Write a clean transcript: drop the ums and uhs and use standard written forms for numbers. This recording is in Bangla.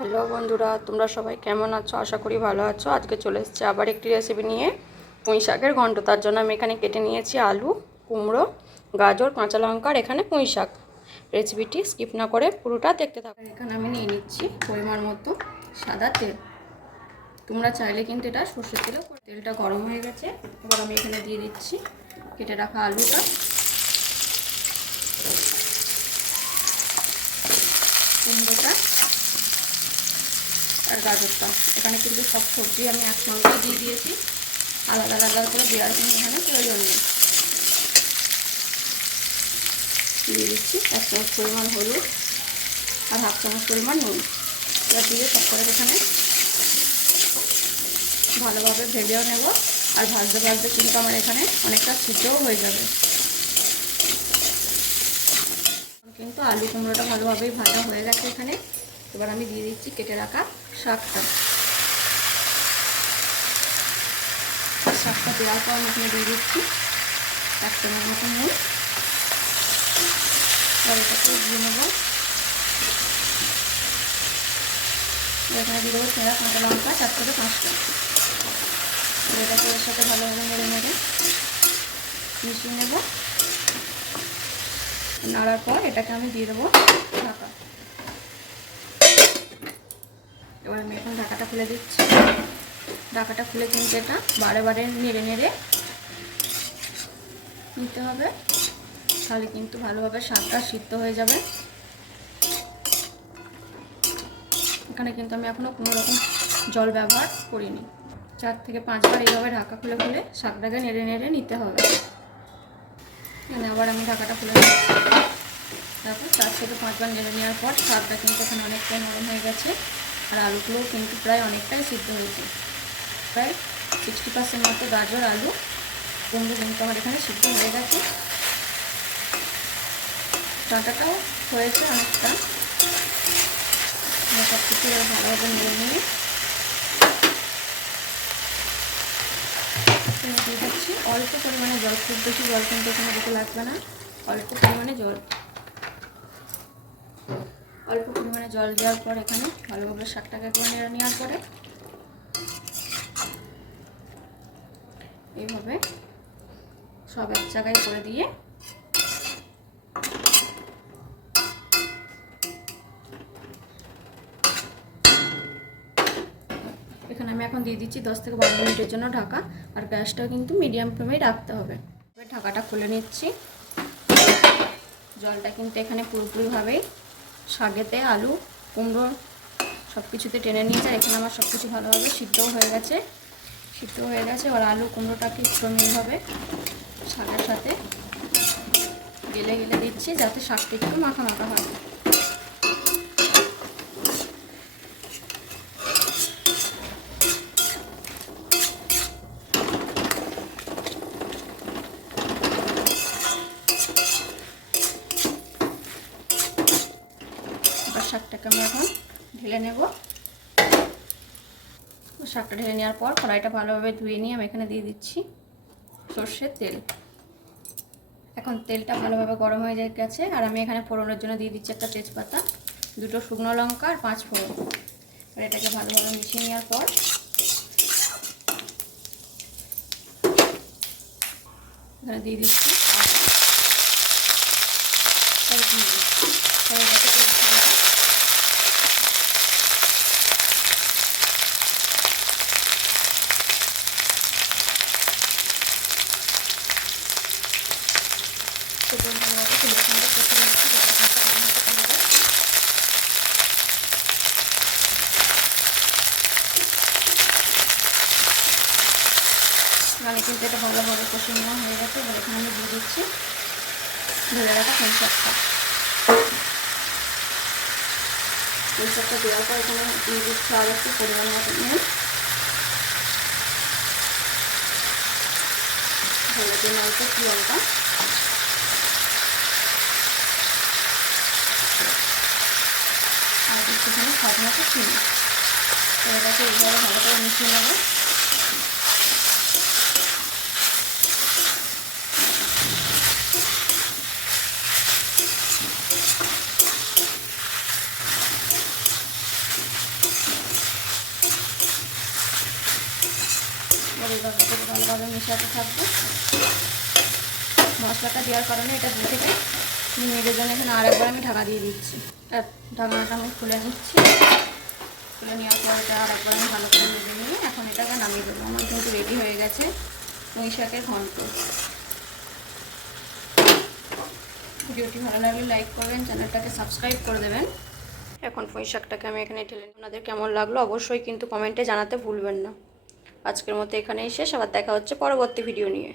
হ্যালো বন্ধুরা, তোমরা সবাই কেমন আছো? আশা করি ভালো আছো। আজকে চলে এসেছি আবার একটি রেসিপি নিয়ে, পুঁই শাকের ঘন্ট। তার জন্য আমি এখানে কেটে নিয়েছি আলু, কুমড়ো, গাজর, কাঁচা লঙ্কা, আর এখানে পুঁই শাক। রেসিপিটি স্কিপ না করে পুরোটা দেখতে থাকো। এখানে আমি নিয়ে নিচ্ছি পরিমাণ মতো সাদা তেল। তোমরা চাইলে কিন্তু এটা সর্ষের তেলও, তেলটা গরম হয়ে গেছে। এবার আমি এখানে দিয়ে দিচ্ছি কেটে রাখা আলুটা, কুমড়োটা আর গাজরটা। এখানে কিন্তু সব সবজি আমি একসঙ্গে দিয়ে দিয়েছি, আলাদা আলাদা করে দেওয়ার কিন্তু এখানে প্রয়োজন নেই। দিয়ে দিচ্ছি 1 চামচ পরিমাণ হলুদ আর 1/2 চামচ পরিমাণ নুন। এবার দিয়ে সব করে এখানে ভালোভাবে ভেজেও নেব। আর ভাজতে ভাজতে কিন্তু আমার এখানে অনেকটা সিদ্ধও হয়ে যাবে। কিন্তু আলু কুমড়োটা ভালোভাবেই ভাজা হয়ে গেছে এখানে। এবার আমি দিয়ে দিচ্ছি কেটে রাখা শাকটা। শাকটা দেওয়ার পর আমি এখানে দিয়ে দিচ্ছি 1 চামচ মতো নুন। এটাকে দিয়ে নেব। এখানে দিয়ে দেবো চেরা কাঁচা লঙ্কা 4 থেকে 5টা। এটাকে এর সাথে ভালোভাবে নেড়ে নেড়ে মিশিয়ে নেব। নাড়ার পর এটাকে আমি দিয়ে দেবো ঢাকা। এবার আমি এখন ঢাকাটা খুলে দিচ্ছি। ঢাকাটা খুলে কিন্তু এটা বারে বারে নেড়ে নেড়ে নিতে হবে, তাহলে কিন্তু ভালোভাবে শাকটা সিদ্ধ হয়ে যাবে। এখানে কিন্তু আমি এখনও কোনো রকম জল ব্যবহার করিনি। 4 থেকে 5 বার এইভাবে ঢাকা খুলে খুলে শাকটাকে নেড়ে নেড়ে নিতে হবে। এখানে আবার আমি ঢাকাটা খুলে দিচ্ছি। তারপর 4 থেকে 5 বার নেড়ে নেওয়ার পর শাকটা কিন্তু এখানে অনেকটাই নরম হয়ে গেছে, আর আলুগুলোও কিন্তু প্রায় অনেকটাই সিদ্ধ হয়েছে। প্রায় 60% মতো গাজর, আলু, কুমড়ো কিন্তু আমার এখানে সিদ্ধ হয়ে গেছে। ডাঁটাটাও হয়েছে অনেকটা। সব কিছু ভালোভাবে নেড়ে নিয়ে দিয়ে দিচ্ছি অল্প পরিমাণে জল। খুব বেশি জল কিন্তু এখানে দিতে লাগবে না, অল্প পরিমাণে জল। অল্প পরিমাণে জল দেওয়ার পর এখানে ভালোভাবে শাকটাকে করে নেড়ে নেওয়ার পরে এইভাবে সব এক জায়গায় করে দিয়ে এখানে আমি এখন দিয়ে দিচ্ছি 10 থেকে 12 মিনিটের জন্য ঢাকা। আর গ্যাসটা কিন্তু মিডিয়াম ফ্লেমে রাখতে হবে। এবার ঢাকাটা খুলে নিচ্ছি। জলটা কিন্তু এখানে পুরোপুরিভাবেই শাকেতে, আলু, কুমড়ো সব কিছুতে টেনে নিয়েছে। আর এখানে আমার সব কিছু ভালোভাবে সিদ্ধও হয়ে গেছে। এবার আলু কুমড়োটাকে একটু এইভাবে শাকের সাথে গেলে গেলে দিচ্ছি, যাতে শাকটা একটু মাখা মাখা হয়। শাকটাকে আমি এখন ঢেলে নেব। শাকটা ঢেলে নেওয়ার পর কড়াইটা ভালোভাবে ধুয়ে নিয়ে আমি এখানে দিয়ে দিচ্ছি সর্ষের তেল। এখন তেলটা ভালোভাবে গরম হয়ে গেছে, আর আমি এখানে ফোড়নের জন্য দিয়ে দিচ্ছি একটা তেজপাতা, 2টো শুকনো লঙ্কা আর 5 ফোড়ন। আর এটাকে ভালোভাবে মিশিয়ে নেওয়ার পর এখানে দিয়ে দিচ্ছি আমি কিন্তু এটা ভালোভাবে কষিয়ে নেওয়া হয়ে গেছে। এবার এখানে আমি দিয়ে দিচ্ছি ধরে রাখা পুঁই শাকটা। পুঁই শাকটা দেওয়ার পর এখানে দিয়ে দিচ্ছি আর একটু পরিমাণ মতো নুন, হলুদের অল্প একটু লঙ্কা, আর একটুখানি স্বাদ মতো চিনি। তো এটাকে এইভাবে ভালো করে মিশিয়ে নেব। ভালোভাবে মেশাতে থাকবো। মশলাটা দেওয়ার কারণে এটা 2 থেকে 3 মিনিটের জন্য এখানে আরেকবার আমি ঢাকা দিয়ে দিচ্ছি। ঢাকনাটা আমি খুলে নিচ্ছি। খুলে নেওয়ার পর এটা আরেকবার আমি ভালো করে ভেজে নিয়ে এখন এটাকে নামিয়ে দেবো। আমার কিন্তু রেডি হয়ে গেছে পুঁই শাকের ঘন্ট। ভিডিওটি ভালো লাগলে লাইক করবেন, চ্যানেলটাকে সাবস্ক্রাইব করে দেবেন। এখন পুঁই শাকটাকে আমি এখানে ঢেলে নিই। আপনাদের কেমন লাগলো অবশ্যই কিন্তু কমেন্টে জানাতে ভুলবেন না। আজকের মতো এখানেই শেষ, আবার দেখা হচ্ছে পরবর্তী ভিডিও নিয়ে।